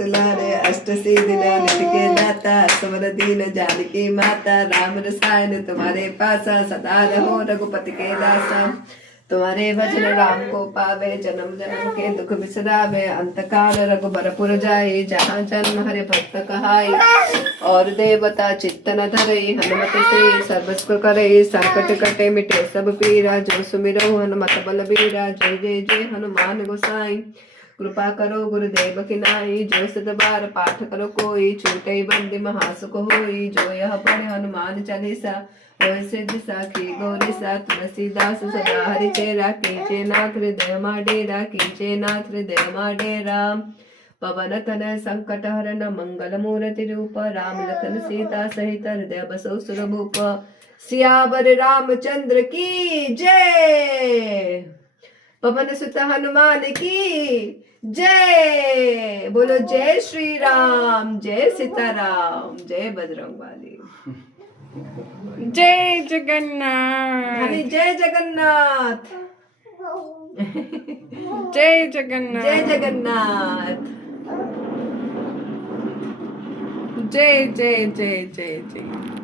तुलारे अष्ट सिद्धि निधि के दाता समर दीन जानकी माता राम रसायन तुम्हारे पासा सदा रहो रघुपति के दासा तुम्हारे भजन राम को पावे जन्म जन्म के दुख बिसरावे अंत काल रघुबरपुर जाए जहाँ जन्म हरे भक्त कहाई और देवता चित्त न धरई हनुमत से सर्वस्व करे संकट कटे मिटे सब पीरा जो सुमिरो हनुमत बल बीरा जय जय जय हनुमान गोसाई कृपा करो गुरुदेव की नाई जो सत बार पाठ करो कोई छूटे बंदी महासुख होई जो यह पढ़े हनुमान चालीसा सिद्ध साखी गौरी सा तुलसीदास सदा हरि चेरा कीचे नाथ हृदय मा डेरा कीचे नाथ हृदय मा डेरा पवन तनय संकट हरन मंगल मूर्ति रूप राम लखन सीता सहित हृदय बसो सुरभूप सियावर रामचंद्र की जय पवन सुत हनुमान की जय बोलो जय श्री राम जय सीताराम जय बजरंगबली जय जगन्नाथ हरि जय जगन्नाथ जय जगन्नाथ जय जगन्नाथ जय जय जय जय जय